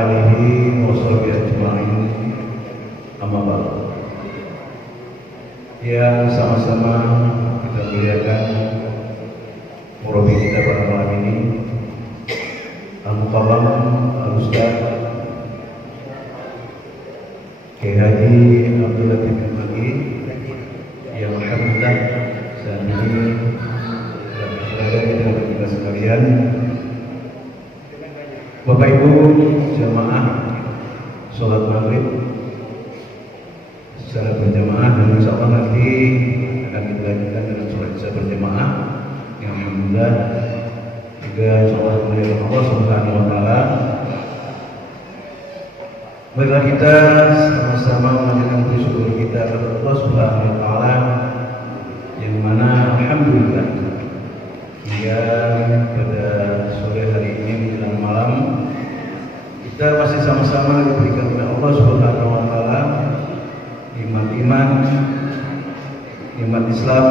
alihi wa sahbihi ajma'in. Amma ba'd. Yang sama-sama kita muliakan murabi kita pada malam ini, Al-Mukarram Al-Ustaz Kiai Haji Abdul Latif bin Bagi, yang alhamdulillah saat ini berada di tengah kita sekalian. Bapak Ibu jamaah sholat maghrib secara berjamaah, dan insya Allah nanti akan kita lanjutkan dengan sholat isya berjamaah yang alhamdulillah juga sholat oleh Allah Subhanahu wa Ta'ala. Marilah kita sama-sama mengajarkan bersyukur kita kepada Allah Subhanahu wa Ta'ala, yang mana alhamdulillah hingga pada sore hari ini menjelang malam kita masih sama-sama diberikan oleh Allah Subhanahu wa Ta'ala iman Islam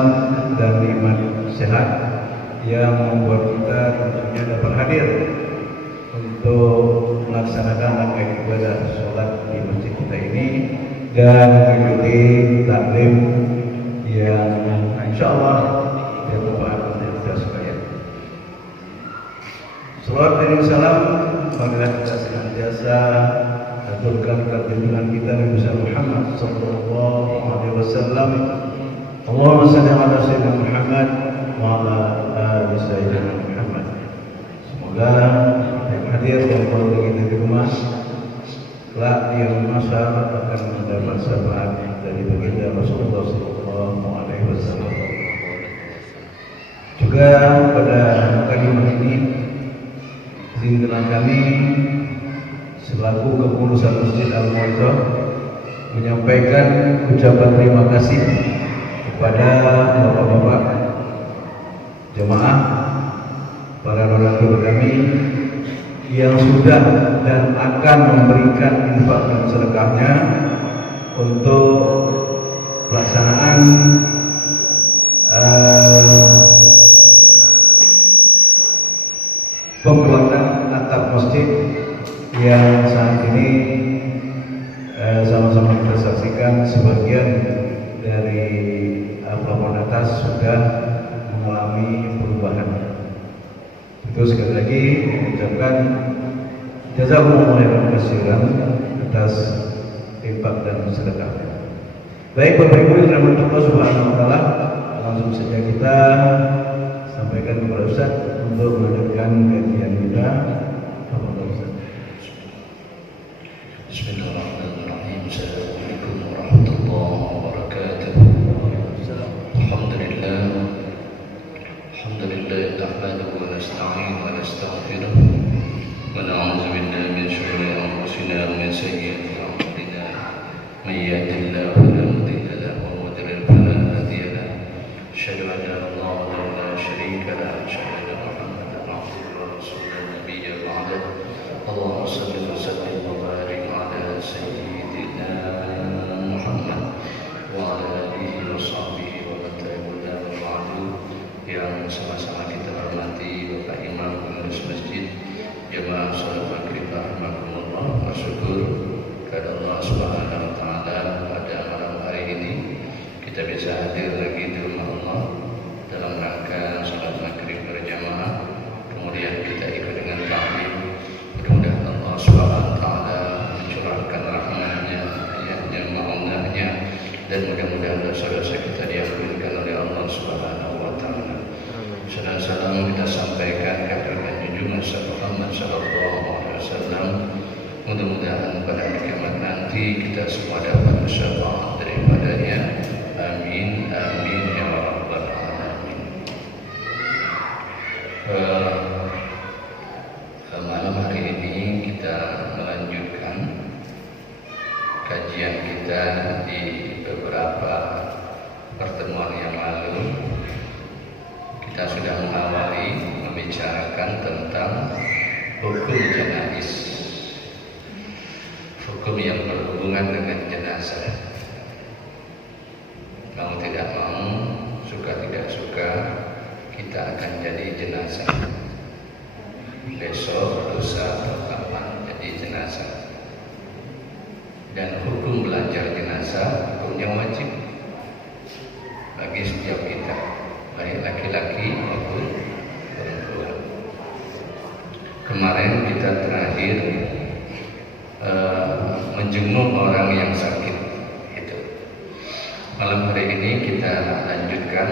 dan iman sehat yang membuat kita tentunya dapat hadir untuk melaksanakan rangkaian ibadah sholat di masjid kita ini dan mengikuti taklim yang insyaallah bermanfaat untuk kita sekalian. Salawat dan salam marilah kita senantiasa aturkan junjungan kita Nabi Muhammad sallallahu alaihi wasallam. Allahumma shalli ala sayyidina Muhammad wa ala ali sayyidina Muhammad. Semoga yang hadir dan kalau kita di rumah kelak di masa akan mendapat syafaat dari baginda Rasulullah sallallahu alaihi wasallam. Juga pada kalimah ini izinkan kami selaku kepengurusan Masjid Al-Mu'azzam menyampaikan ucapan terima kasih kepada bapak-bapak jemaah, para donatur kami yang sudah dan akan memberikan infak dan sedekahnya untuk pelaksanaan pembuatan atap masjid yang saat ini sama-sama kita saksikan sebagian dari plafon atas sudah mengalami perubahan. Itu sekali lagi mengucapkan jazakumullahu khairan atas infak dan sedekahnya. Baik Bapak Ibu yang dirahmati Allah Subhanahu wa Ta'ala, langsung saja kita sampaikan kepada Ustaz untuk melanjutkan kajian kita. Bismillahirrahmanirrahim. Assalamualaikum warahmatullahi wabarakatuh. Alhamdulillah nahmaduhu wa nasta'inuhu wa nastaghfiruh wa na'udzu billahi min shururi anfusina wa min sayyiati a'malina. May yahdihillahu fala mudilla lahu wa may yudlil fala hadiya lahu. Asyhadu an la ilaha illa syarika lahu wa asyhadu anna Muhammadan abduhu wa rasuluhu nabiyya ba'da. Allahumma shalli wa sallim wa barik ala sayyidina Muhammad wa ala alihi wa sahbihi wa man tabi'ahum wa ba'du. Yang sama-sama kita hormati Bapak Imam pengurus masjid, jemaah salat maghrib rahimakumullah, bersyukur kepada Allah Subhanahu wa Ta'ala pada malam hari ini kita bisa hadir lagi di rumah Allah dalam rangka salat maghrib berjamaah. Kemudian kita ikut dengan taklim. Mudah-mudahan Allah Subhanahu wa Ta'ala mencurahkan rahmatnya, ayatnya, ma'unahnya, dan mudah-mudahan dosa-dosa kita diampunkan oleh Allah Subhanahu wa Ta'ala. Salam kita sampaikan kepada junjungan Muhammad sallallahu alaihi wasallam. Mudah-mudahan pada hari kiamat nanti kita semua dapat syafaat daripadanya. Amin amin ya rabbal alamin. Malam hari ini kita melanjutkan kajian kita di beberapa pertemuan yang lalu. Kita sudah mengawali membicarakan tentang hukum janais, hukum yang berhubungan dengan jenazah. Mau tidak mau, suka tidak suka, kita akan jadi jenazah. Besok, lusa, atau kapan jadi jenazah. Dan hukum belajar jenazah hukumnya wajib bagi setiap kita, baik laki-laki maupun perempuan. Kemarin kita terakhir menjenguk orang yang sakit itu. Malam hari ini kita lanjutkan.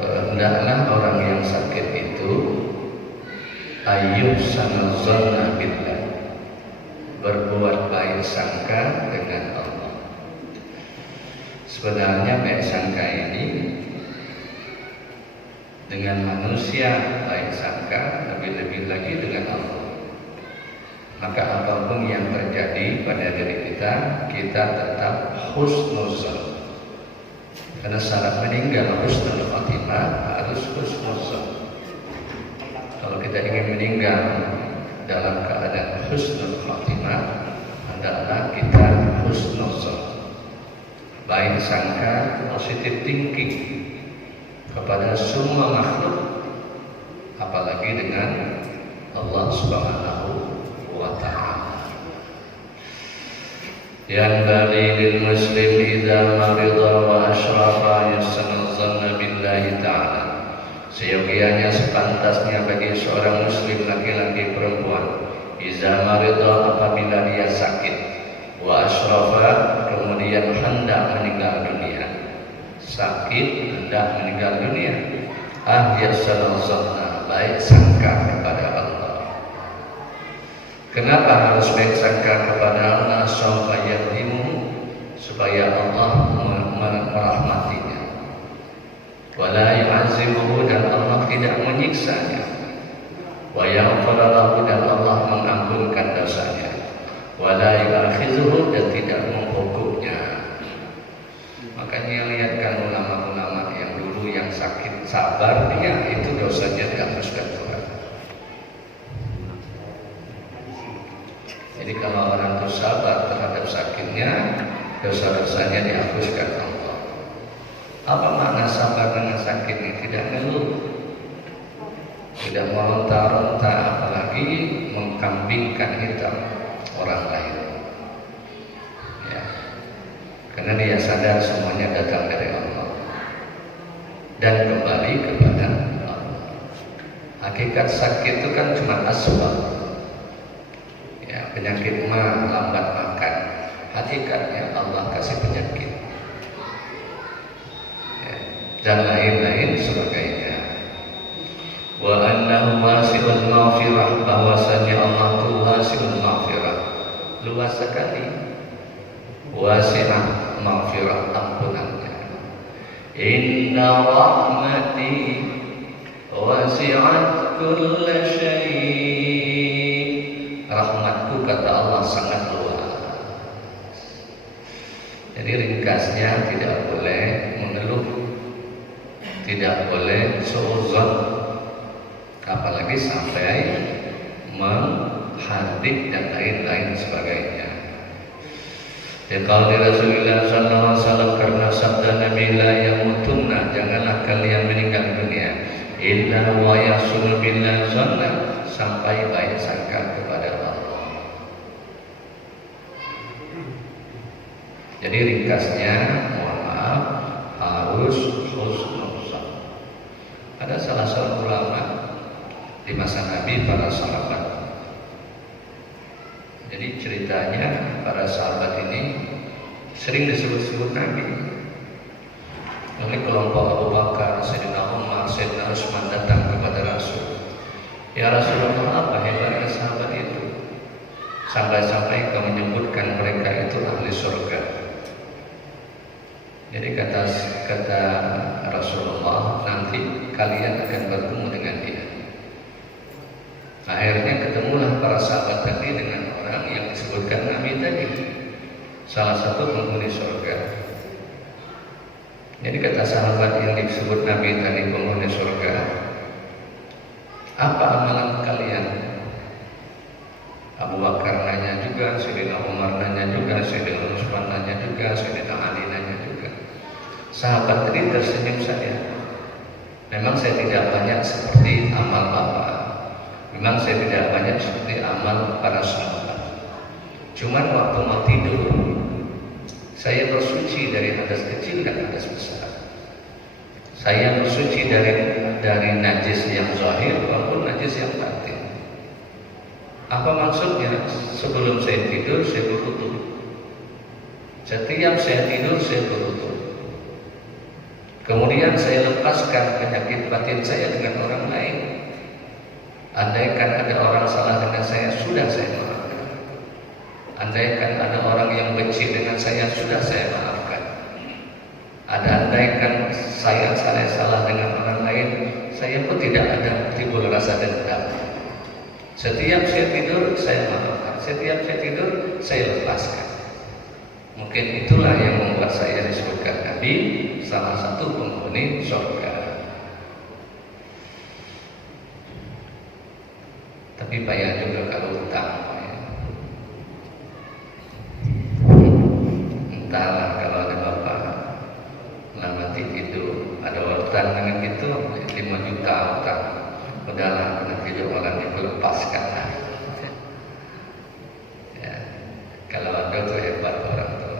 Hendaklah orang yang sakit itu ayyuhsanazanna billah, berbuat baik sangka dengan Allah. Sebenarnya baik sangka ini dengan manusia baik sangka, lebih-lebih lagi dengan Allah. Maka apapun yang terjadi pada diri kita, kita tetap husnuzan. Karena syarat meninggal husnul khatimah harus husnuzan. Kalau kita ingin meninggal dalam keadaan husnul khatimah, hendaklah kita husnuzan, baik sangka, positive thinking kepada semua makhluk, apalagi dengan Allah Subhanahu wa ta'ala. Yanbaghi lil muslim idza marida wa ashrafa yusnuzanna billahi ta'ala. Seyogianya sepantasnya bagi seorang muslim laki-laki perempuan, idza marida, apabila dia sakit, wa ashrafa, kemudian hendak meninggal dunia. Sakit hendak meninggal dunia, yusnuzanna, baik sangka kepada Allah. Kenapa harus baik sangka kepada Allah? Supaya Allah merahmatinya. Wala yu'azibuhu, dan Allah tidak menyiksanya. Wa yaghfir lahu, dan Allah mengampunkan dosanya. Wala yu'akhizuhu, dan tidak menghukumnya. Makanya lihatkan ulama-ulama yang dulu yang sakit sabar, dia itu dosanya dihapuskan Tuhan. Jadi kalau orang itu sabar terhadap sakitnya, dosa-dosanya dihapuskan Allah. Apa makna sabar dengan sakit ini? Tidak ngeluh, tidak meronta-ronta, apalagi mengkambingkan hitam orang lain. Ya. Karena dia sadar semuanya datang dari Allah dan kembali kepada Allah. Hakikat sakit itu kan cuma asbab. Penyakit mah lambat makan, hakikatnya Allah kasih penyakit, ya, dan lain-lain sebagainya. Wa annahu wasi'ul maghfirah, bahwasanya Allah itu wasi'ul maghfirah, luas sekali, wasi'ah maghfirah, ampunannya. Inna rahmati wasi'at kulla syai', rahmatku kata Allah sangat luas. Jadi ringkasnya, tidak boleh mengeluh, tidak boleh suuzon, apalagi sampai menghardik dan lain-lain sebagainya. Ya, kalau di Rasulullah SAW, karena sabda Nabi, la yamutunna, janganlah kalian meninggal dunia, illa wa yasul billah zanna, sampai baik sangka kepada Allah. Jadi ringkasnya, mohon maaf, harus husnuzan. Ada salah seorang ulama di masa Nabi, para sahabat. Jadi ceritanya, para sahabat ini sering disebut-sebut Nabi. Lalu kelompok Abu Bakar, Sayyidina Umar, Sayyidina Utsman datang kepada Rasul. Ya Rasulullah, apa hebatnya sahabat itu? Sampai-sampai kau menyebutkan mereka itu ahli surga. Jadi kata Rasulullah, nanti kalian akan bertemu dengan dia. Akhirnya ketemulah para sahabat tadi dengan orang yang disebutkan Nabi tadi, salah satu penghuni surga. Jadi kata sahabat yang disebut Nabi tadi penghuni surga, apa amalan kalian? Abu Bakar nanya juga, Sayyidina Umar nanya juga, Sayyidina Utsman nanya juga, Sayyidina Ali nanya juga. Sahabat tadi tersenyum saja. Memang saya tidak banyak seperti amal Bapak, memang saya tidak banyak seperti amal para sahabat. Cuman waktu mau tidur, saya bersuci dari hadas kecil dan hadas besar. Saya bersuci dari najis yang zahir maupun najis yang batin. Apa maksudnya? Sebelum saya tidur, saya berwudu. Setiap saya tidur, saya berwudu. Kemudian saya lepaskan penyakit batin saya dengan orang lain. Andaikan ada orang salah dengan saya, sudah saya maafkan. Andaikan ada orang yang benci dengan saya, sudah saya maafkan. Andaikan saya salah dengan orang lain, saya pun tidak ada timbul rasa dendam. Setiap saya tidur, saya maafkan. Setiap saya tidur, saya lepaskan. Mungkin itulah yang membuat saya disebutkan Nabi salah satu penghuni surga. Tapi payah juga kalau utang. Entahlah kalau ada bapak lama tidur, ada utang dengan gitu 5 juta utang. Udahlah, kena tidur orang itu lepaskan. Ya, kalau ada tuh hebat orang tuh.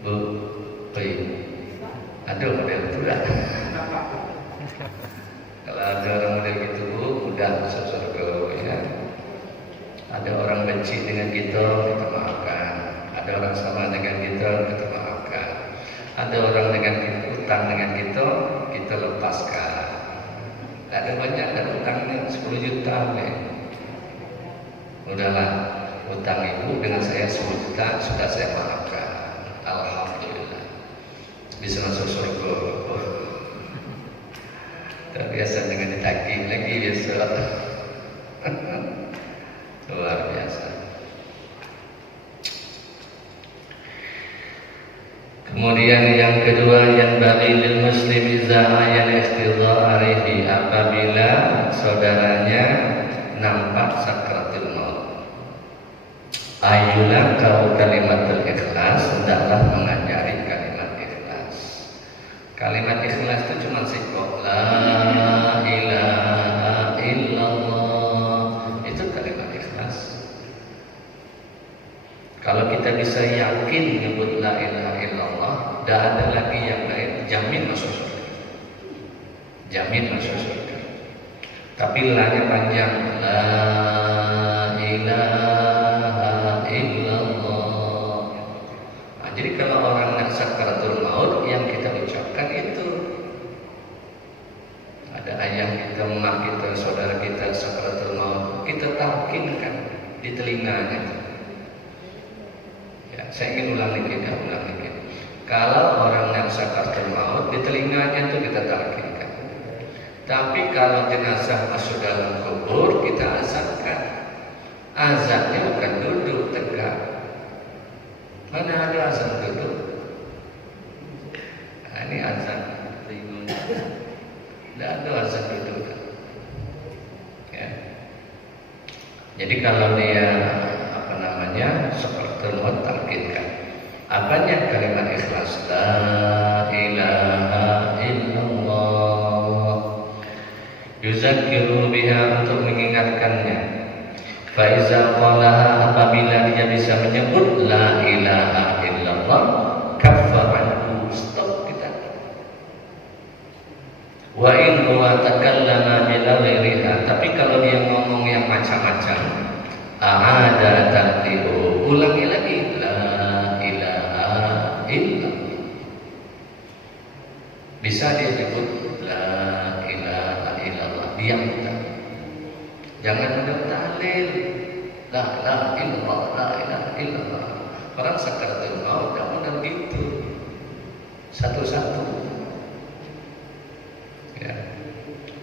Bu, ada model itu dah. Kalau ada orang model gitu, Bu, udah masuk surga ya. Ada orang benci dengan kita maafkan. Ada orang sama dengan kita maafkan. Ada orang dengan utang dengan kita lepaskan. Ada banyak kan utangnya 10 juta nih. Udahlah, utang ibu dengan saya 10 juta sudah saya maafkan. Alhamdulillah, bisa masuk surga. Terbiasa dengan ditagih lagi biasa. Luar biasa. Kemudian yang kedua, yang bagi lil muslim iza ayan istidharihi, apabila saudaranya nampak sakratul maut. Ayulah kau kalimatul ikhlas, hendaklah mengajari kalimat ikhlas. Kalimat ikhlas itu cuma sikap la ilaha illallah, itu kalimat ikhlas. Kalau kita bisa yakin menyebut la ilaha illallah, tidak ada lagi yang lain, jamin masuk surga. Jamin masuk surga. Tapi la-nya panjang, la ilaha illallah. Nah, jadi kalau orang yang sakaratul maut, yang kita ucapkan itu. Ada ayah kita, mak kita, saudara kita sakaratul maut, kita talkinkan di telinganya. Saya ingin ulang lagi. Kalau orang yang sakaratul maut, di telinganya itu kita talkinkan. Tapi kalau jenazah masuk dalam kubur, kita azankan. Azannya bukan duduk tegak. Mana ada azan duduk? Nah, ini azan. Tidak ada azan duduk. Ya. Jadi kalau dia sakaratul maut, talkinkan. Apanya kalimat ikhlas? La ilaha illallah. Yuzakkiru biha, untuk mengingatkannya. Fa iza qalaha, apabila dia bisa menyebut la ilaha illallah, kaffa anhu, stop kita. Wa in huwa takallama bila ghairiha, tapi kalau dia ngomong yang macam-macam, a'ada takdiru, ulangi lagi la ilaha illallah. Bisa dia sebut la ilaha illallah, diam kita. Jangan ada tahlil la ilaha illallah, la ilaha illallah. Orang sakaratul maut tidak mau begitu. Satu-satu. Ya.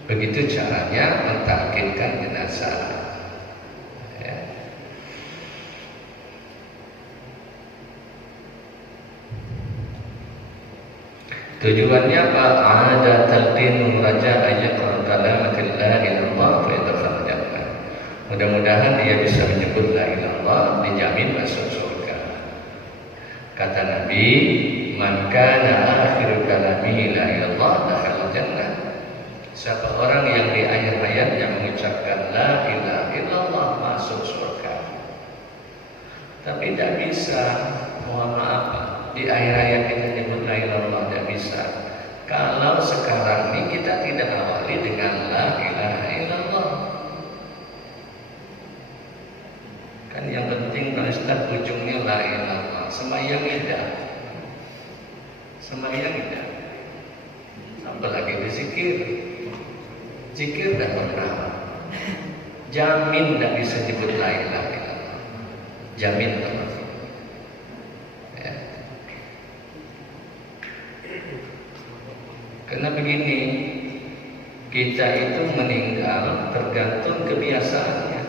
Begitu caranya mentalkinkan jenazah. Tujuannya apa? Ada talqin raja ayat kalimat la ilaha illallah fa yadkhul jannah. Mudah-mudahan dia bisa menyebut la ilaha illallah, dijamin masuk surga. Kata Nabi, man kana akhiru kalamihi la ilaha illallah dakhala jannah. Siapa orang yang di akhir hayatnya mengucapkan la ilaha illallah, masuk surga. Tapi tidak bisa, mohon maaf, di akhir ayat kita nyebut la ilaha illallah, tidak bisa. Kalau sekarang ini kita tidak awali dengan la ilaha illallah. Kan yang penting kalau Ustaz ujungnya la ilaha illallah. Sembahyang tidak. Sembahyang tidak. Apalagi berzikir. Zikir tidak pernah. Jamin tidak bisa disebut la ilaha illallah. Jamin termasuk. Ya. Karena begini, kita itu meninggal tergantung kebiasaannya.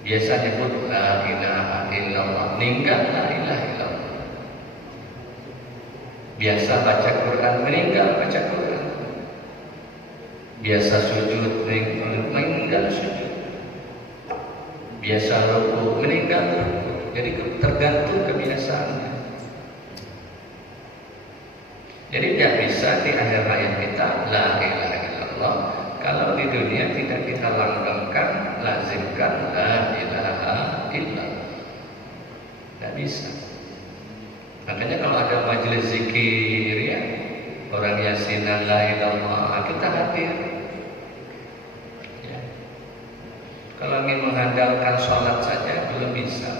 Biasa nyebut la ilaha illallah, meninggal la ilaha illallah. Biasa baca Quran, meninggal baca Quran. Biasa sujud, meninggal sujud. Biasa ruku, meninggal ruku. Jadi tergantung kebiasaannya. Jadi tidak bisa di akhir hayat kita la ilaha illallah. Kalau di dunia tidak kita langgengkan, lazimkan la ilaha illallah. Tidak bisa. Makanya kalau ada majelis zikir ya, orang yasinan la ilaha illallah, kita hadir. Ya. Kalau ingin mengandalkan sholat saja belum bisa.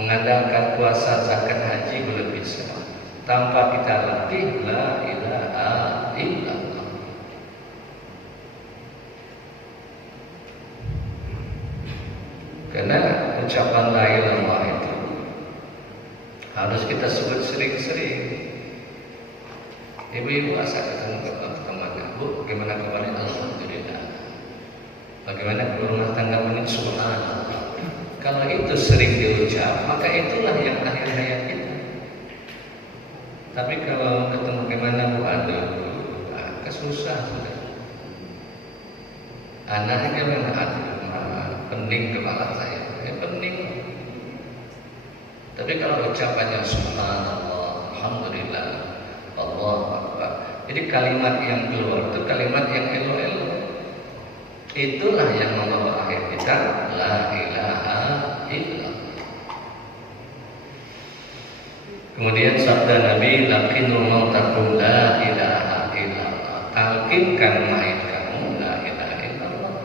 Mengandalkan puasa, zakat, haji belum bisa. Tanpa kita latih la ilaha illallah. Karena ucapan la ilaha illallah itu harus kita sebut sering-sering. Ibu-ibu asal ketemu teman-teman, Bu, bagaimana kabarnya? Alhamdulillah. Bagaimana rumah tangga ini? Subhanallah. Kalau itu sering diucap, maka itulah yang akhir hayat kita. Tapi kalau ketemu bagaimana Bu, aduh, kesusah sudah. Anaknya memang pening kepala saya, pening. Tapi kalau ucapannya subhanallah, alhamdulillah, Allahu akbar. Jadi kalimat yang keluar itu kalimat yang elo-elo. Itulah yang membawa akhir kita la ilaha illallah. Kemudian sabda Nabi, lakinul mautakum la ilaha illallah. Talkinkan mayit kamu la ilaha illallah.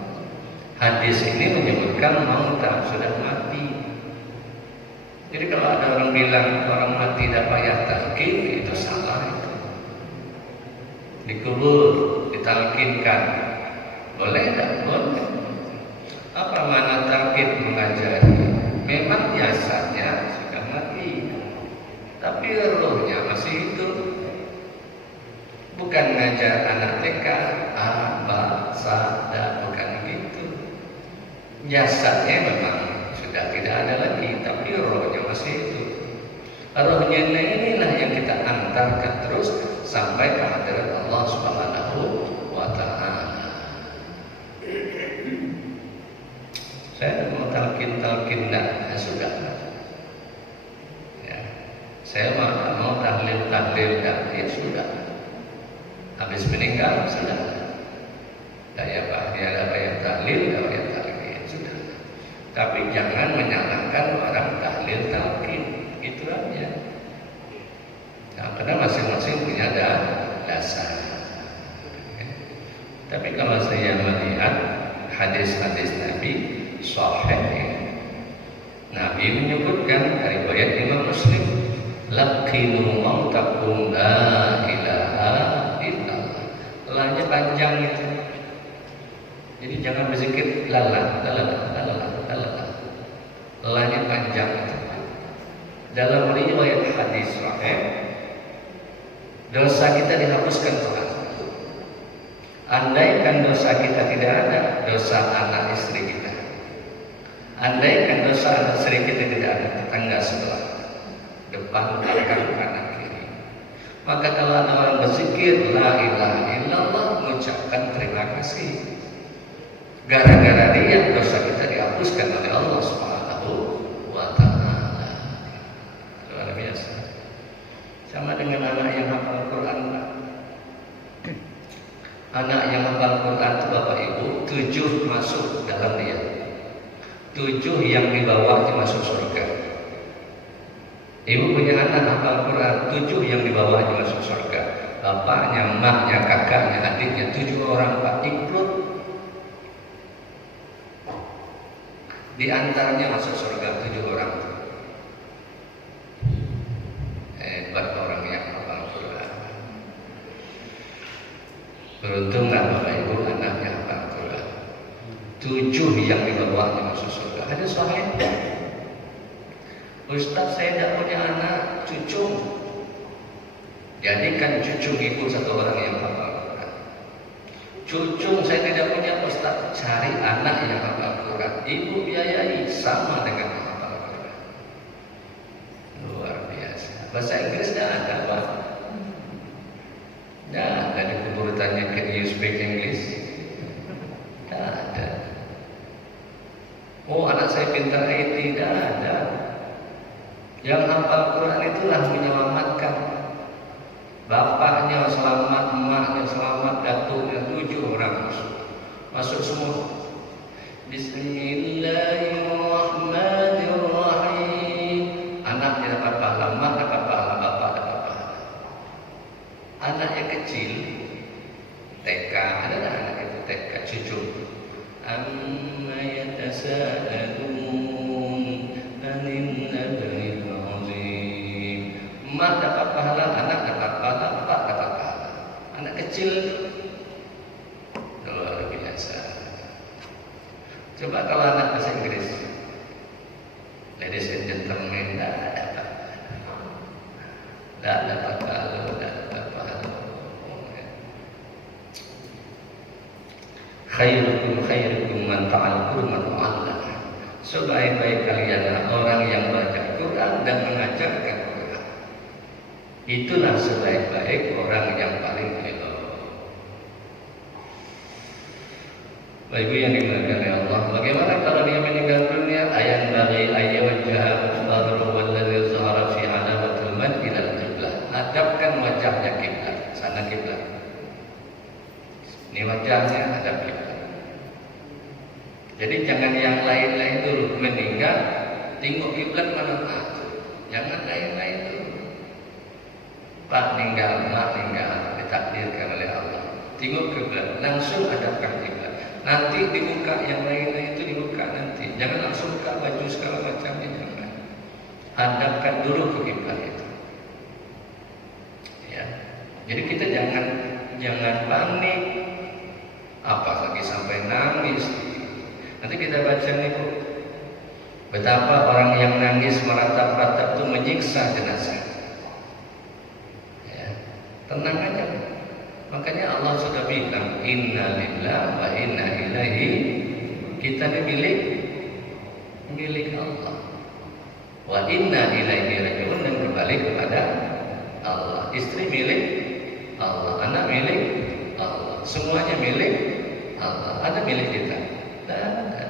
Hadis ini menyebutkan mauta, sudah mati. Jadi kalau ada orang bilang orang mati tidak payah talqin, itu salah itu. Dikubur, ditalkinkan, boleh tidak? Boleh. Apa makna talqin? Mengajari. Memang jasadnya sudah mati, tapi rohnya masih hidup. Bukan ngajar anak TK, ba, sa, da, bukan gitu. Jasadnya memang sudah tidak ada lagi, tapi rohnya masih hidup. Rohnya inilah yang kita antarkan terus sampai ke hadirat Allah Subhanahu wa Ta'ala. Saya mau talqin dah, sudah. Ya. Saya mau tahlil dah, ya sudah. Habis meninggal sudah. Daya Pak, dia ada yang tahlil, ada yang talqin, sudah. Tapi jangan menyalahkan orang tahlil talqin, itu aja. Nah, karena masing-masing punya dasar. Tapi kalau saya melihat hadis-hadis Nabi sahih, Nabi menyebutkan dari riwayat Imam Muslim, laqinu mautakum la ilaha illallah. Lanya panjang itu. Jadi jangan berzikir lala. Lanya panjang itu. Dalam riwayat hadis sahih, dosa kita dihapuskan Tuhan. Andaikan dosa kita tidak ada, dosa anak istri kita. Andaikan dosa anak istri kita tidak ada, tetangga sebelah, depan, belakang, kanan, kiri. Maka kalau ada orang berzikir la ilaha illallah, mengucapkan terima kasih. Gara-gara dia dosa kita dihapuskan oleh Allah Subhanahu wa Ta'ala. Luar biasa. Sama dengan anak yang hafal Quran. Anak yang hafal Quran itu Bapak Ibu 7 masuk dalam dia. 7 yang dibawanya masuk surga. Ibu punya anak hafal Quran, 7 yang dibawanya masuk surga. Bapaknya, emaknya, kakaknya, adiknya, 7 orang Pak ikut. Di antaranya masuk surga 7 orang. Hebat orang yang hafal Quran. Beruntung Bapak Ibu anaknya hafal Quran. 7 yang dibawanya masuk surga. Ada sahabat, Ustaz saya tidak punya anak, cucu. Jadikan cucu ibu satu orang yang hafal Quran. Cucu saya tidak punya, Ustaz cari anak yang hafal Quran. Ibu biayai sama dengan hafal Quran. Luar biasa. Bahasa Inggris tidak ada Pak. Tidak ada di kubur tanya, can you speak English? Tidak ada. Oh anak saya pintar IT, tidak ada. Yang hafal Quran itulah menyelamatkan. Bapaknya selamat, emaknya selamat, datuknya 7 orang masuk semua. Bismillahirrahmanirrahim. Anaknya dapat pahala, emak dapat pahala, bapak dapat pahala. Anak yang kecil TK, ada anak itu TK cucu. Amma yatasaalun anin nabil azim. Emak dapat pahala, anak dapat pahala, bapak dapat pahala. Anak kecil luar biasa. Coba kalau anak bahasa Inggris, ladies and gentlemen, tidak dapat pahala, tidak dapat pahala. Khairukum man ta'al Qur'an wa 'allama. Sebaik-baik kalian orang yang baca Quran dan mengajarkan Quran. Itulah sebaik-baik orang yang paling elok. Bapak Ibu yang dimuliakan oleh Allah, bagaimana kalau dia meninggal dunia? Ayat bagi ayat wajah al-fadru walladzi zahara fi alamatul mad ila al-qiblah. Hadapkan wajahnya kiblat, sana kiblat. Ini wajahnya hadap kiblat. Jadi jangan yang lain-lain dulu meninggal, tengok kiblat mana satu. Jangan lain-lain dulu. Pak meninggal, mak meninggal, ditakdirkan oleh Allah. Tengok kiblat, langsung hadapkan kiblat. Nanti dibuka yang lain-lain itu dibuka nanti. Jangan langsung buka baju segala macamnya, jangan. Hadapkan dulu ke kiblat itu. Ya. Jadi kita jangan panik. Apalagi sampai nangis. Nanti kita baca nih Bu, betapa orang yang nangis meratap-ratap itu menyiksa jenazah. Ya, tenang aja. Makanya Allah sudah bilang, Inna lillahi wa inna ilaihi. Kita ini milik Allah. Wa inna ilaihi raji'un, dan kembali kepada Allah. Istri milik Allah, anak milik Allah, semuanya milik Allah. Ada milik kita? Tidak ada.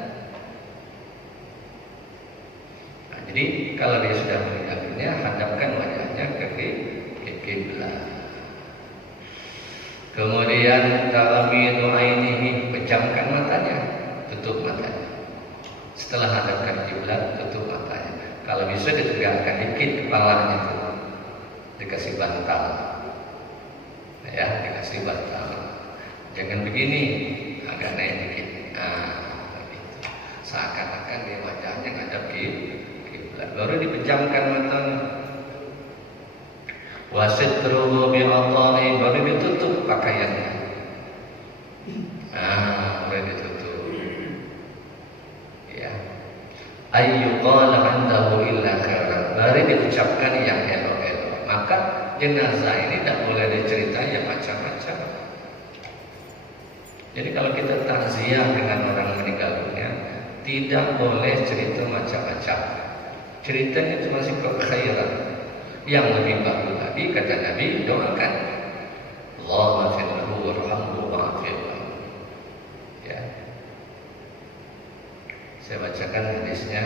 Nah, jadi kalau dia sudah meninggal dunia, hadapkan wajahnya ke kiblat. Kemudian ta'amidu ainihi, pejamkan matanya, tutup matanya. Setelah hadapkan kiblat, tutup matanya. Kalau bisa ditegakkan dikit kepalanya itu, dikasih bantal. Ya, dikasih bantal. Jangan begini, agak naik dikit. Nah, seakan-akan dia wajahnya ngadap kiblat. Baru dipejamkan matanya. Wasitruhu bi'atani, baru ditutup pakaiannya. Nah, baru ditutup. Ya. Ayyuqala 'indahu illa khairan, baru diucapkan yang elok-elok. Maka jenazah ini tidak boleh diceritain yang macam-macam. Jadi kalau kita takziah dengan orang meninggal dunia, tidak boleh cerita macam-macam. Ceritanya cuma sikap khairan. Yang lebih bagus lagi, kata Nabi, doakan Allahumma firlahu warhamhu wa'afirhu. Ya. Saya bacakan hadisnya.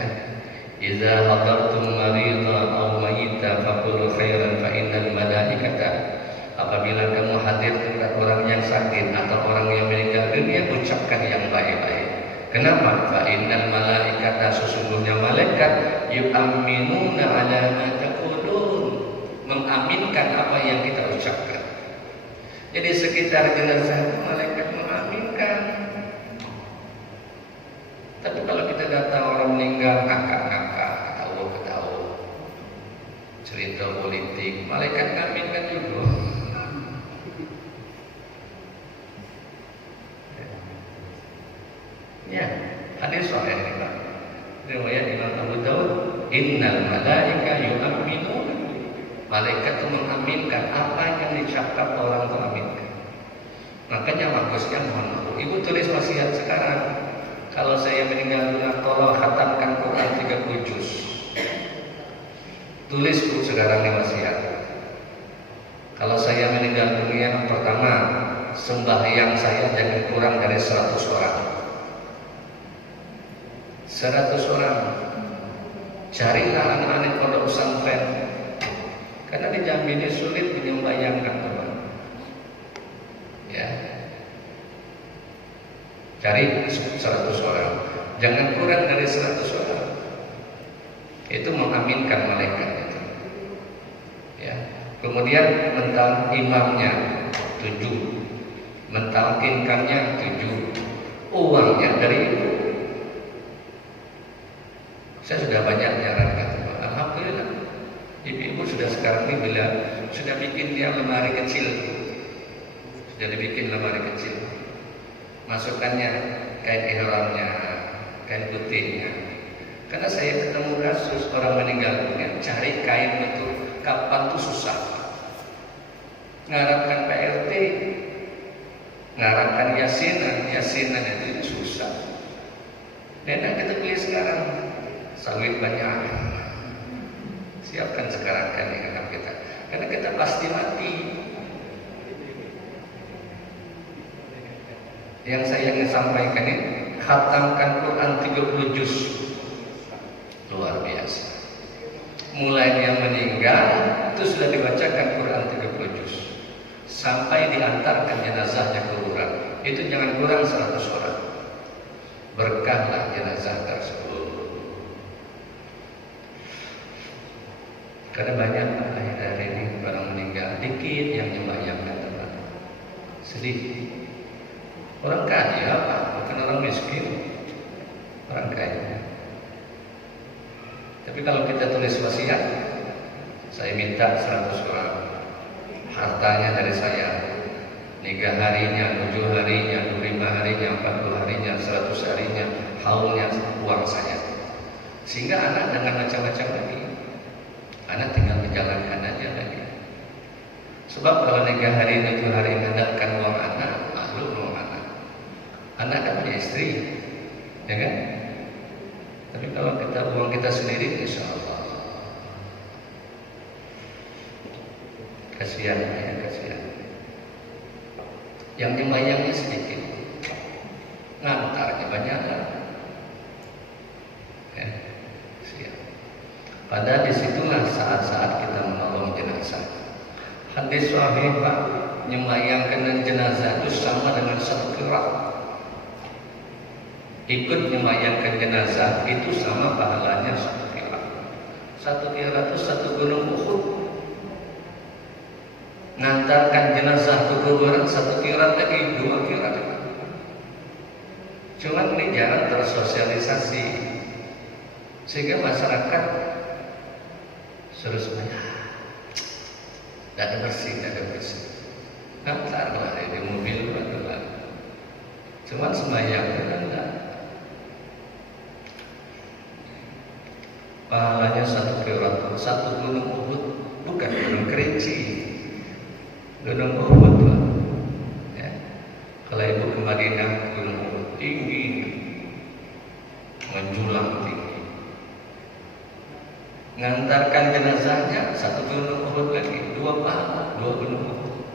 Idza hadartum marida aw mayyita faqulu khairan fa innal malaikata. Apabila kamu hadir dekat orang yang sakit atau orang yang meninggal dunia, ucapkan yang baik-baik. Kenapa? Fa innal malaikata, sesungguhnya malaikat yu'minuna ala ma taqulun, mengaminkan apa yang kita ucapkan. Jadi sekitar jenazah malaikat mengaminkan. Tapi kalau kita datang orang meninggal, ngakak-ngakak, ketawa-ketawa, cerita politik, malaikat ngaminkan juga. Ya, hadis sahih ini Pak. Riwayat Imam Abu Daud, innal malaika yu'minun. Malaikat itu mengaminkan apa yang dicakap orang itu aminkan. Makanya bagusnya mohon maaf. Ibu tulis wasiat sekarang. Kalau saya meninggal dunia, tolong khatamkan Quran 30 juz. Tulis Bu sekarang di wasiat. Kalau saya meninggal dunia, pertama, sembahyang saya jangan kurang dari 100 orang. 100 orang. Carilah anak-anak pondok pesantren. Karena di Jambi ini sulit menyembayangkan teman. Ya. Cari 100 orang. Jangan kurang dari 100 orang. Itu mengaminkan malaikat itu. Ya. Kemudian imamnya 7. Mentalkinkannya 7. Uangnya dari itu. Saya sudah banyak nyarankan. Alhamdulillah. Ibu-ibu sudah sekarang ini bila sudah bikin dia lemari kecil. Sudah dibikin lemari kecil. Masukkannya kain ihramnya, kain putihnya. Karena saya ketemu kasus orang meninggal dunia, cari kain itu kapan tuh susah. Ngarapkan PRT, ngarapkan yasinan itu susah. Dan kita beli sekarang sawit banyak. Siapkan sekarang kan dengan kita, karena kita pasti mati. Yang saya ingin sampaikan ini, khatamkan Quran 30 juz. Luar biasa. Mulai dia meninggal, itu sudah dibacakan Quran 30 juz. Sampai diantarkan jenazahnya ke kuburan. Itu jangan kurang 100 orang. Berkahlah jenazah tersebut. Karena banyak akhir-akhir ini orang meninggal, dikit yang nyembayangkan tempat. Sedih. Orang kaya Pak, bukan orang miskin. Orang kaya. Tapi kalau kita tulis wasiat, saya minta 100 orang. Hartanya dari saya. 3 harinya, 7 harinya, 25 harinya, 40 harinya, 100 harinya, haulnya uang saya. Sehingga anak dengan macam-macam lagi. Anak tinggal menjalankan aja lagi. Sebab kalau 3 hari, 7 hari mengandalkan uang anak, makhluk uang anak. Anak kan punya istri, ya kan? Tapi kalau uang kita sendiri, insya Allah. Kasihan, ya kasihan. Yang dibayangnya sedikit, ngantarnya banyak lah. Ya, siap. Padahal disitulah saat-saat kita menolong jenazah. Hadis sahih Pak, menyembayangkan jenazah itu sama dengan 1 qiraat. Ikut menyembayangkan jenazah itu sama pahalanya 1 qiraat. 1 qiraat itu 1 gunung Uhud. Ngantarkan jenazah ke kuburan 1 qiraat lagi, 2 qiraat. Cuma ini jarang tersosialisasi, sehingga masyarakat terus banyak. Tidak ada bersih. Ngantarlah di mobil adalah. Cuma sembahyang kan enggak. Pahalanya 1 qiraat, 1 gunung Uhud, bukan gunung Kerinci. Gunung Uhud lah. Ya. Kalau ibu ke Madinah, gunung Uhud tinggi, menjulang tinggi. Ngantarkan jenazahnya 1 gunung Uhud lagi, 2 pahala, 2 gunung Uhud.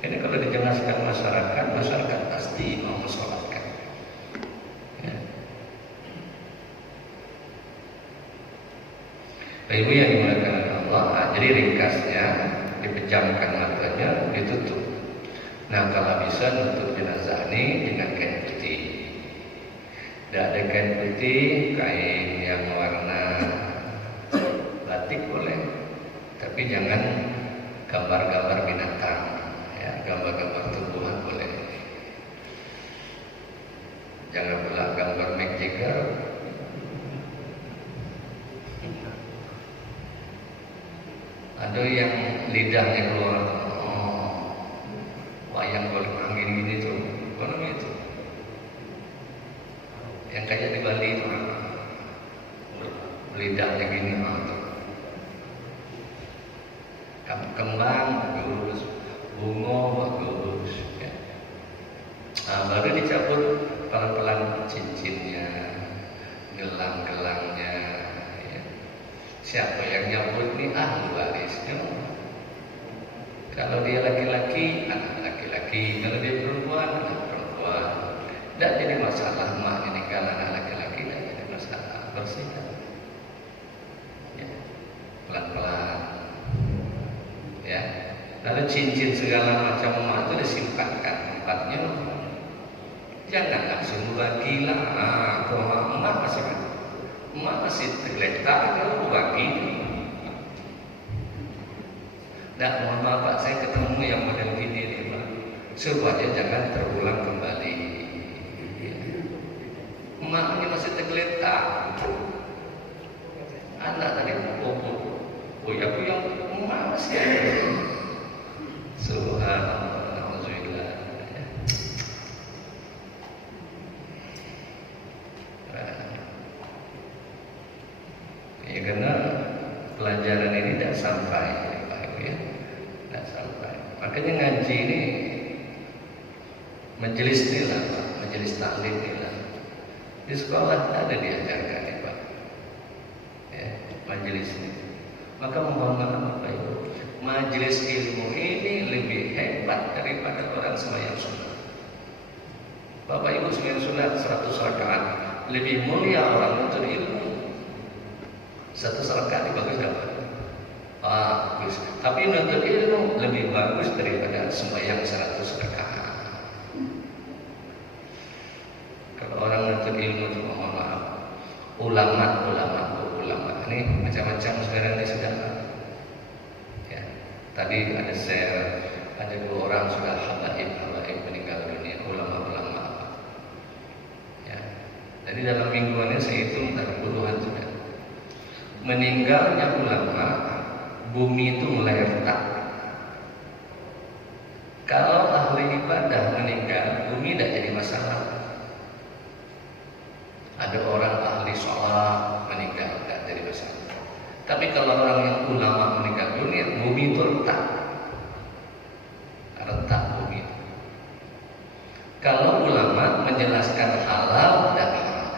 Ini kalau dijelaskan masyarakat pasti mau mensolatkan. Ya. Ibu yang dimuliakan Allah, jadi ringkasnya dipejamkan matanya, ditutup. Nah kalau bisa nutup jenazah ini dengan kain putih. Tidak ada kain putih, kain yang warna batik boleh, tapi jangan gambar-gambar binatang, ya, gambar-gambar tumbuhan boleh. Jangan pula gambar Mick Jagger. Ada yang lidahnya keluar, wayang golek angin gini tuh, apa namanya itu? Yang kayak di Bali itu, lidahnya gini, tuh. Kembang bagus, bunga bagus, ya. Baru dicabut pelan-pelan cincinnya, gelang-gelangnya, ya. Siapa yang nyabut nih ahli warisnya. Kalau dia laki-laki, anak laki-laki. Kalau dia perempuan, anak perempuan. Tidak jadi masalah mak meninggal anak laki-laki, tidak jadi masalah, bersihkan. Ya. Pelan-pelan. Ya, lalu cincin segala macam emas itu disimpankan tempatnya. Jangan langsung bagi lah. Kalau emas masih tergeletak kalau bagi. Tidak, mohon maaf Pak, saya ketemu yang model gini nih Pak. Supaya jangan terulang kembali. Emasnya masih tergeletak. Anak tadi ya aku yang emas ya. Subhanallah, alhamdulillah. Ya karena pelajaran ini tidak sampai, Pak Ibu ya, tidak sampai. Makanya ngaji ini majelis nilai Pak, majelis taklim nilai. Di sekolah ada diajarkan ya Pak, ya majelis ini. Maka mohon maaf Bapak Ibu, majelis ilmu ini lebih hebat daripada orang sembahyang sunat. Bapak Ibu sembahyang sunat 100 rakaat lebih mulia orang menuntut ilmu. 100 rakaat bagus dapat. Bagus. Tapi menuntut ilmu lebih bagus daripada sembahyang 100 rakaat. Kalau orang menuntut ilmu itu mohon maaf, ulama ini macam-macam sekarang ini sudah. Ya, tadi ada share, ada 2 orang sudah habaib meninggal dunia, ulama. Ya, jadi dalam mingguan ini saya hitung ada puluhan sudah. Meninggalnya ulama, bumi itu mulai retak. Kalau ahli ibadah meninggal, bumi tidak jadi masalah. Ada orang ahli sholat meninggal, tidak jadi masalah. Tapi kalau orang yang ulama meninggal dunia, bumi itu retak bumi. Kalau ulama menjelaskan halal dan haram,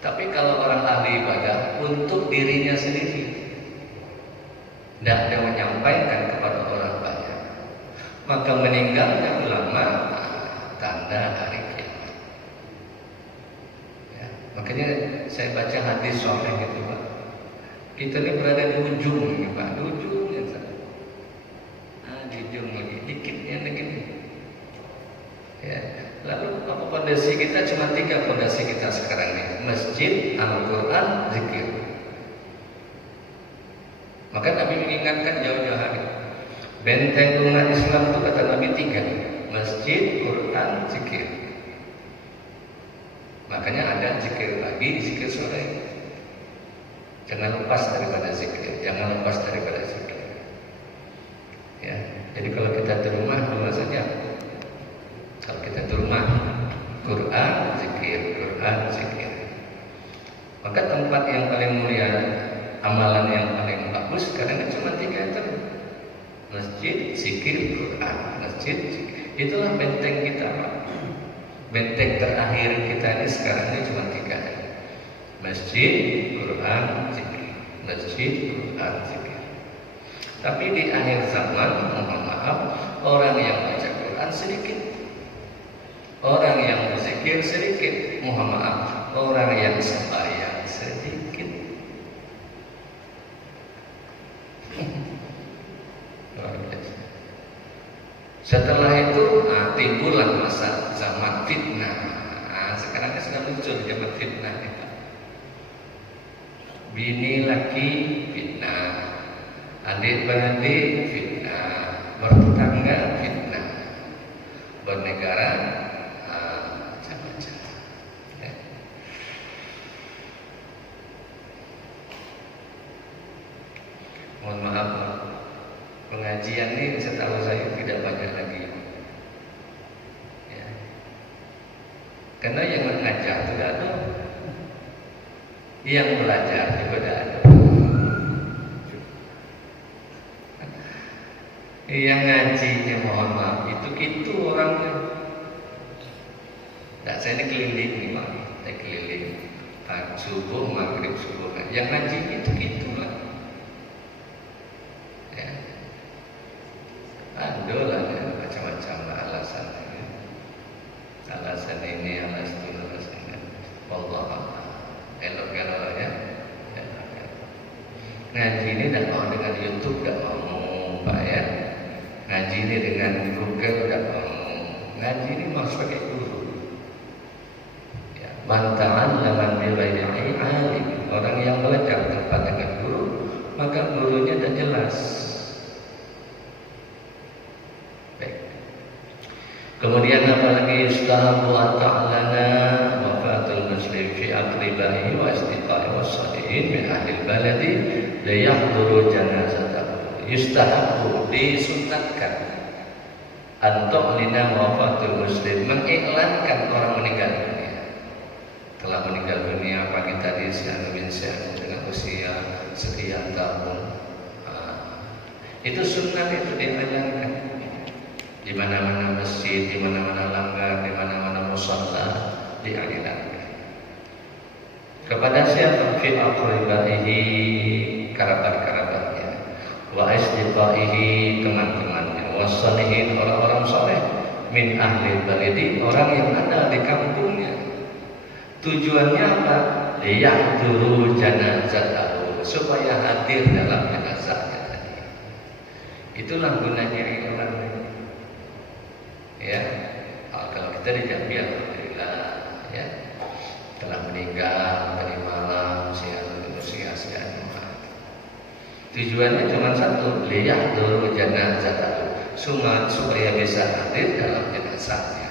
tapi kalau orang ahli ibadah untuk dirinya sendiri, tidak ada menyampaikan kepada orang banyak, maka meninggalnya ulama tanda hari kiamat. Ya, makanya saya baca hadis sahih gitu Pak. Kita ini berada di ujung nih Pak, di ujungnya di ujung lagi, dikitnya lagi. Ya, lalu apa fondasi kita cuma 3 fondasi kita sekarang ini: masjid, Al-Quran, zikir. Maka Nabi mengingatkan jauh-jauh hari, benteng umat Islam itu kata Nabi 3: masjid, Quran, zikir. Makanya ada zikir pagi, zikir sore. Jangan lepas daripada zikir, jangan lepas daripada zikir. Ya, jadi kalau kita di rumah saja. Kalau kita di rumah, Quran, zikir. Maka tempat yang paling mulia, amalan yang paling bagus sekarang cuma 3 itu: masjid, zikir, Quran. Masjid, zikir. Itulah benteng kita Pak. Benteng terakhir kita ini sekarang ini cuma 3: masjid, Quran, zikir. Masjid, Quran, zikir. Tapi di akhir zaman, mohon maaf, orang yang baca Quran sedikit, orang yang berzikir sedikit, mohon maaf, orang yang sembahyang sedikit. Setelah itu timbullah masa zaman fitnah. sekarang kan sudah muncul zaman fitnah itu. Bini laki fitnah, adik beradik fitnah, bertetangga fitnah, bernegara macam-macam. Ya. Mohon maaf, pengajian ini setahu saya tidak banyak lagi. Ya. Karena yang mengajar sudah ada, yang belajar juga ada. Yang ngajinya mohon maaf itu orangnya. Nah, saya ini keliling nih Pak, saya keliling subuh, maghrib, subuh. Yang ngaji itu lah. Ya. Ada lah ya, macam-macam lah alasannya. Alasan ini, alasan itu, alasan ini. Wallah. Elok-elok ya. Ngaji ini tidak mau dengan YouTube, tidak mau Pak ya. Ngaji ini dengan Google tidak mau. Ngaji ini mau sebagai guru. Ya, bantahan laman bilai alim. Orang yang belajar tanpa dengan guru, maka gurunya tidak jelas. Baik. Kemudian apalagi istahabu ta'lana wafatul muslim fi aqribaihi wa istiqai wa sadiqin min ahli baladi la yahduru janazatahu. Yustahabu, disunatkan antuk lina wafatul muslim, mengiklankan orang meninggal dunia. Telah meninggal dunia pagi tadi siang bin siang dengan usia sekian tahun. Itu sunnah, itu diajarkan. Di mana-mana masjid, di mana-mana langgar, di mana-mana musalla diajarkan. Kepada siapa? Fi aqribaihi, kerabat-kerabatnya, wa asdiqaihi, teman-temannya, wasalihin, orang-orang soleh, min ahli balidi, orang yang ada di kampungnya. Tujuannya apa? Liyahduru janazatahu, supaya hadir dalam jenazahnya tadi. Itulah gunanya iklan. Ya, kalau kita di Jambi alhamdulillah ya, telah meninggal tadi malam siang siang. Tujuannya cuma satu, liyahduru janazatahu, supaya bisa hadir dalam jenazahnya.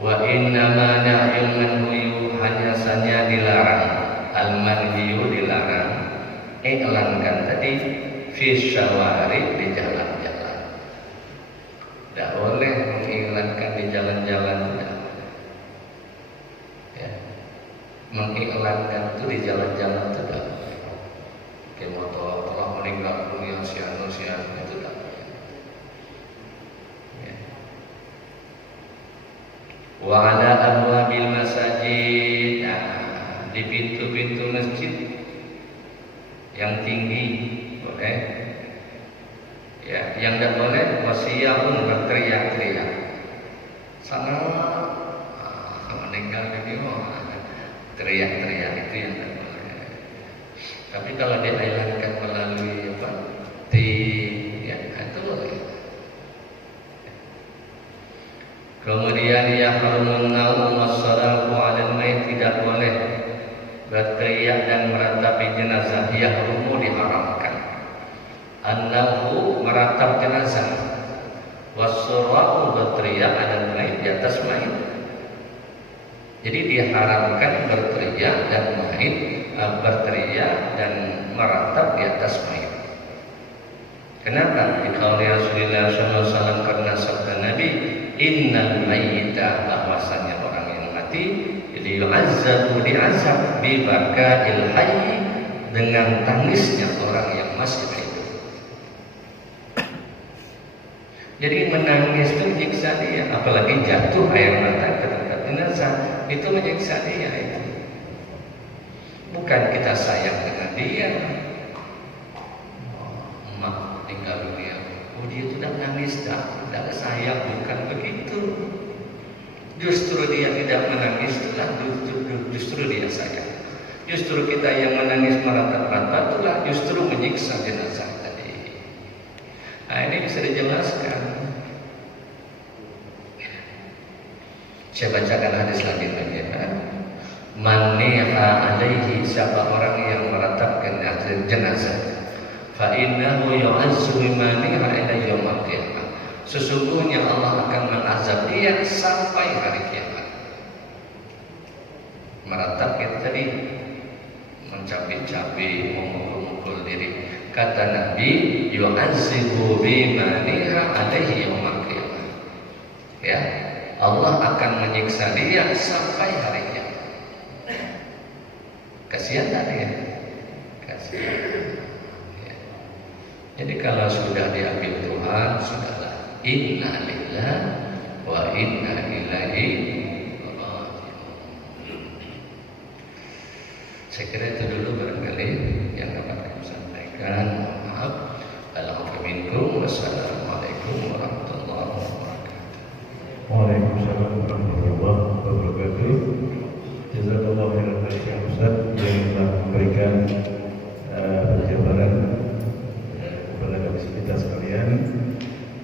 Wa innama nahyun manhiyu, hanya saja dilarang, al-manhiyu dilarang, iklankan tadi fi syawari, di jalan-jalan. Tidak boleh mengiklankan di jalan-jalan. Ya. Mengiklankan itu di jalan-jalan tidak. Kayak motor telah meninggal dunia siang itu tidak. Ya. Wa ala abwabil masajid, di pintu-pintu masjid yang tinggi boleh. Ya, yang tidak boleh wasiyahun, berteriak-teriak. Sana meninggal dunia, teriak-teriak itu yang tidak boleh. Tapi kalau diiklankan melalui apa? Ya, itu boleh. Kemudian yahrumun naum wassalamu 'alal mayit, tidak boleh berteriak dan meratapi jenazah. Yahrumu, diharamkan. Annahu, meratap jenazah. Wassalamu, berteriak 'alal mayit, di atas mayit. Jadi diharamkan berteriak dan berteriak dan meratap di atas mayit. Kenapa? Dikauli Rasulullah SAW, karena sabda Nabi, innal mayyita, bahwasanya orang yang mati yu'azzabu, diazab, bibaka'il hayy, dengan tangisnya orang yang masih hidup. Jadi menangis itu menyiksa dia, apalagi jatuh air mata ke tempat jenazah, itu menyiksa dia itu. Bukan kita sayang dengan dia. Emak tinggal dunia, dia itu tidak nangis, tidak sayang, bukan begitu. Justru dia tidak menangis, justru dia sayang. Justru kita yang menangis meratap-ratap, itulah justru menyiksa jenazah tadi. Nah, ini bisa dijelaskan. Saya bacakan hadis lagi ya. Man niha alaihi, siapa orang yang meratapkan jenazah, fa innahu yu'azzu bima niha ila yaumil qiyamah. Sesungguhnya Allah akan mengazab dia sampai hari kiamat. Meratapkan tadi mencabik-cabik, memukul-mukul diri. Kata Nabi, yu'azzibu bima niha alaihi yaumil qiyamah. Ya, Allah akan menyiksa dia sampai hari kiamat. Kasihan tadi ya, kasihan. Ya. Jadi kalau sudah diambil Tuhan, sudahlah. Inna lillahi wa inna ilaihi raji'un. Saya kira itu dulu barangkali yang dapat kami sampaikan. Maaf. Wassalamualaikum warahmatullahi wabarakatuh. Waalaikumsalam warahmatullahi wabarakatuh. Jazakallah khairan Ustaz yang telah memberikan penjabaran kepada kita sekalian.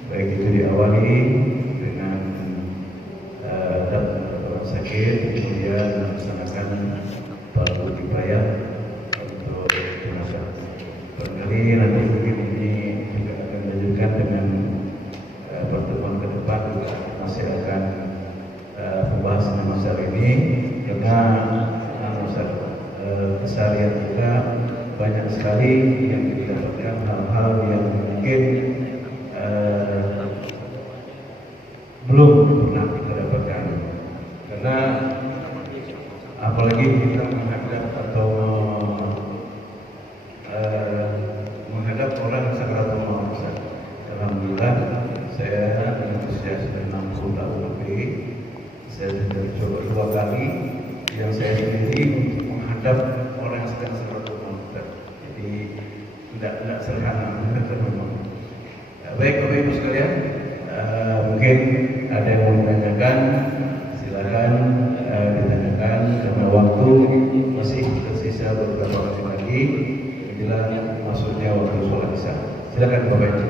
Baik itu diawali dengan adab orang sakit, kemudian melaksanakan fardu kifayah untuk jenazah. Barangkali nanti mungkin ini juga akan dilanjutkan dengan pertemuan ke depan juga masih akan pembahasan masalah ini, karena keseharian kita banyak sekali yang didapatkan hal-hal yang mungkin belum pernah kita dapatkan, karena apalagi kita menghadap atau menghadap orang sakaratul maut. Alhamdulillah saya dengan usia sudah 60 tahun lebih, saya sudah coba 2 kali yang saya sendiri untuk menghadap orang yang sedang sakaratul maut. Jadi tidak sederhana memang. Baik Bapak Ibu sekalian, mungkin ada yang mau ditanyakan, silakan ditanyakan, karena waktu masih tersisa beberapa menit lagi menjelang masuknya waktu sholat isya. Silakan Bapak Ibu.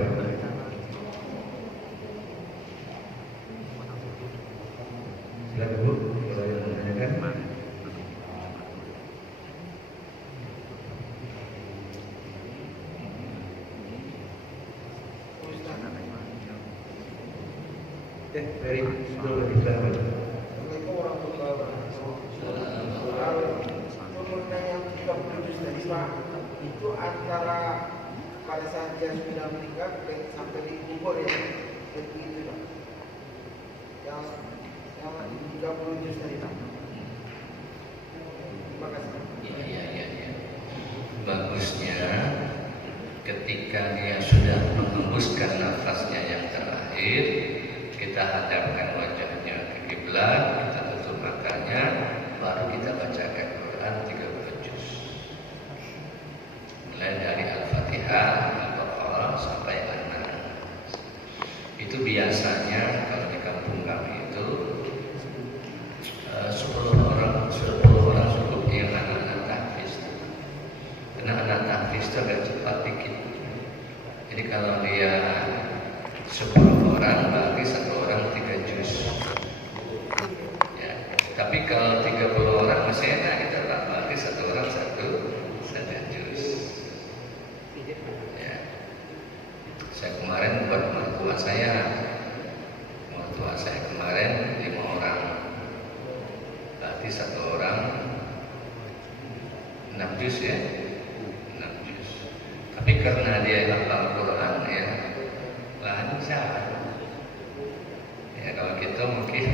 Silakan Bu, kalau yang mau ditanyakan. Dari dulu kita Assalamualaikum warahmatullahi wabarakatuh. Umurnya yang 37 tadi Pak, itu antara pada saat dia sudah meninggal sampai dikubur ya, seperti itu Pak. Yang 37 tadi Pak. Terima kasih. Iya. Bagusnya ketika dia sudah menghembuskan nafasnya yang terakhir, kita hadapkan wajahnya ke kiblat, kita tutup matanya, baru kita bacakan Quran 30 juz. Mulai dari Al-Fatihah, Al-Baqarah sampai An-Nas. Itu biasanya kalau di kampung kami itu 10 orang cukup yang anak-anak tahfiz. Karena anak tahfiz itu agak cepat dikit. Jadi kalau dia 10 orang berarti 1 orang 3 juz ya. Tapi kalau 30 orang masih enak kita tak, berarti 1 orang 1 juz ya. Saya kemarin buat mertua saya kemarin 5 orang, berarti 1 orang 6 juz ya, 6 juz. Tapi karena dia hafal Quran ya, lancar ya. Kalau kita mungkin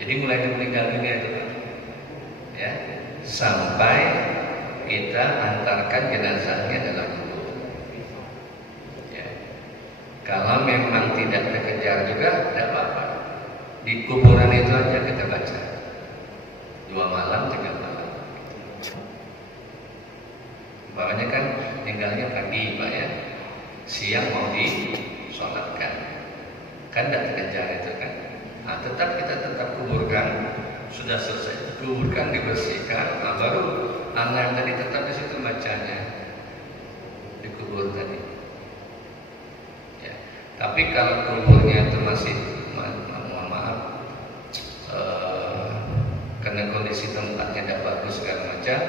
jadi mulai dari meninggal dunia itu ya, sampai kita antarkan jenazahnya dalam kubur ya. Kalau memang tidak terkejar juga tidak apa-apa, di kuburan itu aja kita baca 2 malam 3 malam. Makanya kan tinggalnya pagi Pak ya, siang mau disolatkan, kan tidak terkejar itu kan. Nah, kita tetap kuburkan, sudah selesai kuburkan, dibersihkan, nah, baru anak tadi tetap di situ bacanya, dikubur tadi. Tapi kalau kuburnya itu masih, mohon maaf, karena kondisi tempatnya tidak bagus segala macam,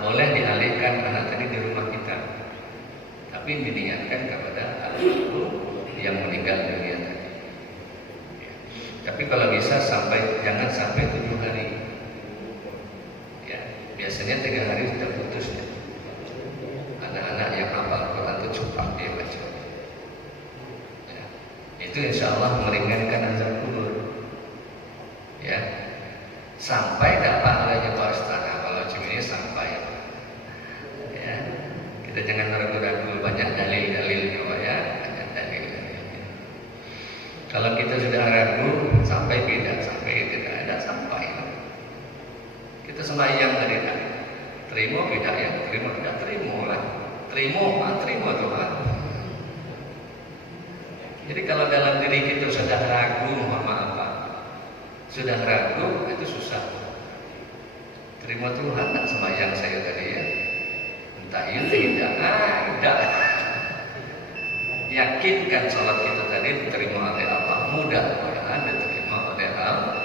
boleh dialihkan karena tadi di rumah kita. Tapi diniatkan kepada yang meninggal dunia tadi. Tapi kalau bisa jangan sampai 7 hari. Ya, biasanya 3 hari sudah putus. Ya. Anak-anak yang hafal Quran itu cepat dia baca. Ya. Itu insya Allah meringankan azab kubur. Ya, sampai dapat pahalanya Pak Ustaz. Kalau cuma ini sampai. Ya, kita jangan ragu-ragu, banyak dalil-dalilnya Pak ya, banyak dalil. Kalau kita sudah ragu, sampai tidak ada sampai. Kita sembahyang tadi kan, terima tidak ya, terima tidak terima lah, terima Tuhan. Jadi kalau dalam diri kita sudah ragu, mohon maaf Pak, sudah ragu itu susah. Terima Tuhan tak sembahyang saya tadi ya, entah itu tidak. Yakinkan sholat kita tadi diterima oleh Allah, mudah diterima oleh Allah.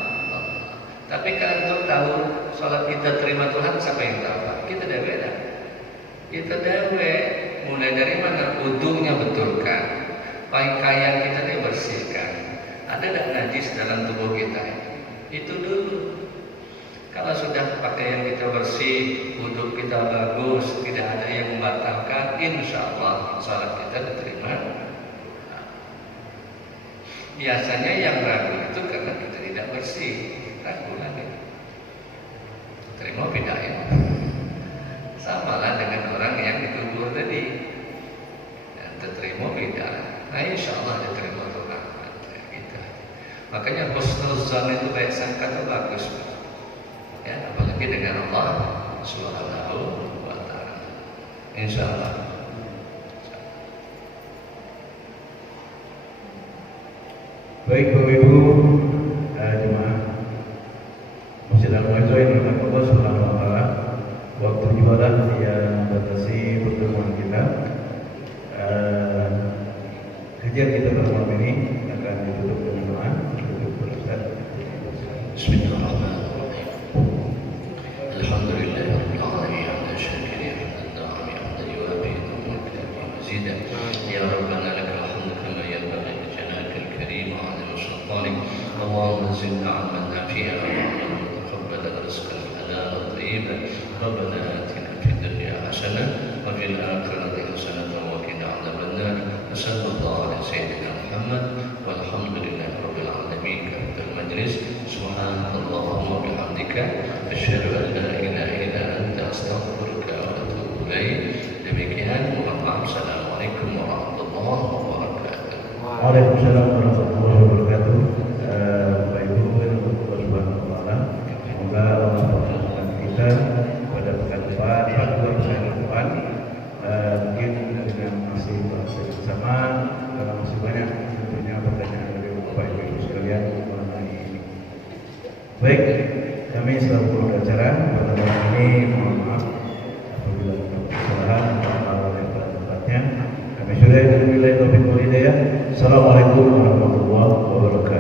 Tapi kalau untuk tahu sholat kita terima Tuhan, siapa yang tahu? Kita dah beda. Kita dah mulai dari mana? Wudunya betulkan, pakaian kita dibersihkan. Ada tak najis dalam tubuh kita? Itu dulu. Kalau sudah pakaian kita bersih, wudu kita bagus, tidak ada yang membatalkan, insya Allah salat kita diterima. Biasanya yang ragu itu karena kita tidak bersih, ragu lagi. Terima tidak ya? Sama lah dengan orang yang dikubur tadi. Dan terima tidak. Nah insya Allah diterima Tuhan. Gitu. Makanya husnul zan itu baik sangka itu bagus. Ya, apalagi dengan Allah Subhanahu wa ta'ala. Insyaallah. Baik Bapak Ibu jemaah Masjid Al-Ma'izah yang dirahmati Allah Subhanahu wa ta'ala, waktu ibadah yang membatasi pertemuan kita. Kajian kita pada malam ini akan ditutup dengan doa. Bismillahirrahmanirrahim. Alhamdulillah rabbil alamin, hamdan syakirin, hamdan na'imin, hamdan yuwafi ni'matahu wa mazidah. Ya Rabbana lakal hamdu kama yanbaghi li jalalika al-karim wa 'azimi sultanik. Allahumma zidna 'ilman nafi'an wa taqabbal rizqan halalan tayyiban. Rabbana atina fid dunya hasanah wa fil akhirati hasanah wa qina 'adzaban nar. Sallallahu ala sayyidina Muhammad walhamdulillahi rabbil alamin. Kafil majlis. Subhanallahumma bihamdika asyhadu an la ilaha illa anta astaghfiruka wa atubu ilaik. Demikian, mohon maaf. Assalamualaikum warahmatullahi wabarakatuh. Waalaikumsalam warahmatullahi wabarakatuh. Bapak Ibu yang Allah Subhanahu wa ta'ala, semoga Allah mempertemukan kita pada pekan depan pada saya depan, mungkin dengan masih bersama, karena masih banyak tentunya pertanyaan dari Bapak Ibu sekalian mengenai ini. Baik, kami selaku acara pada malam ini mohon maaf apabila ada kesalahan atau yang pada tempatnya. Kami sudah dengan nilai topik hidayah. Assalamualaikum warahmatullahi wabarakatuh.